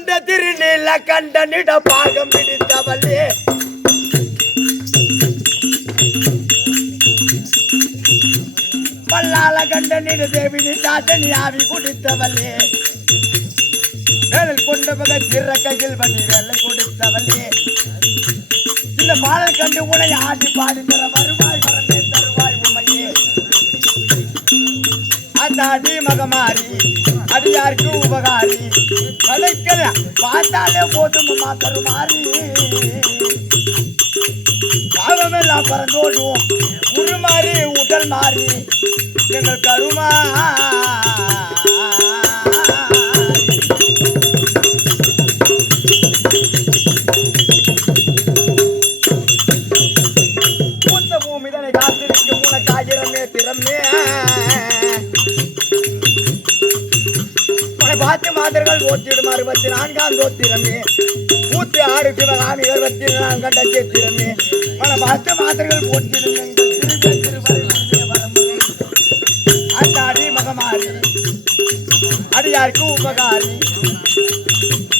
வைகுண்ட திருநீல கண்டனிட பாகம் பிடித்தவளே பல்லால கண்டனிட தேவி தாசனி ஆவி குடித்தவளே வேலில் கொண்ட பக சிற கையில் பண்ணி வேலை கொடுத்தவளே இந்த பாடல் கண்டு உனை ஆடி பாடி தர வருவாய் வரமே தருவாய் உமையே அந்த அடி மகமாரி அடியாருக்கு உபகாரி கலைக்கல பார்த்தாலே போதுமா கருமாறி பாவமெல்லாம் பறந்தோடுவோம் உருமாறி உடல் மாறி எங்கள் கருமா புத்த பூமிதனை காத்திருக்கும் உனக்காயிரமே திறமே பாத்து மாதர்கள் ஓட்டிடும் 64ஆம் தோத்திரமே 106 சிவகாமி 24 கண்ட சேத்திரமே பல பாத்து மாதர்கள் ஓட்டிடும் அந்த அடி மகமாரி அடியாருக்கு உபகாரி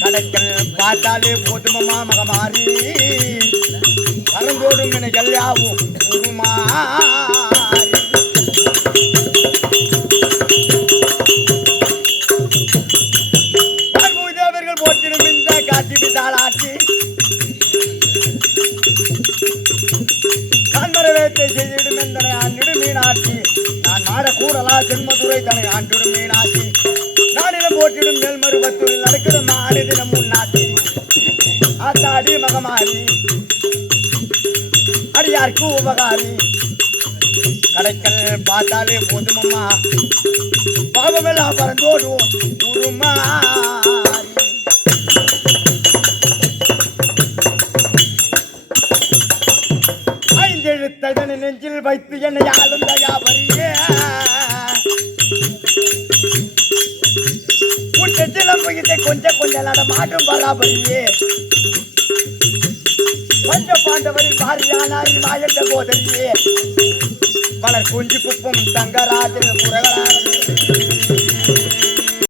கடைக்கல் பார்த்தாலே போதுமமா மகமாரி பறந்தோடும் வினைகள் யாவும் உருமாறி போற்றிடும் இந்த காட்சி விசாலாட்சி நான் மரவேத்தை செய்திடும் எந்தனை ஆண்டிடும் மீனாட்சி நான் மாட கூடலா தென்மதுரை தனை ஆண்டிடும் மீனாட்சி நானிடம் போற்றிடும் மேல்மருவத்தூரில் நடக்கிற மாறி தினம் முன்னாட்சி ஆத்தாடி மகமாரி அடியாருக்கு உபகாரி கடைக்கல் பார்த்தாலே போதுமம்மா பாவமெல்லாம் பறந்தோடும் உருமாறி ஐந்தெழுத்ததனை நெஞ்சில் வைத்து என்னை ஆளும் தயாபரியே உன்னை கொஞ்சம் நடமாட்டும் பராபரியே பஞ்ச பாண்டவரில் பாரியானாரின் மாயண்ட போதலியே பலர் குஞ்சு குப்பும் தங்கராஜன் குரகளான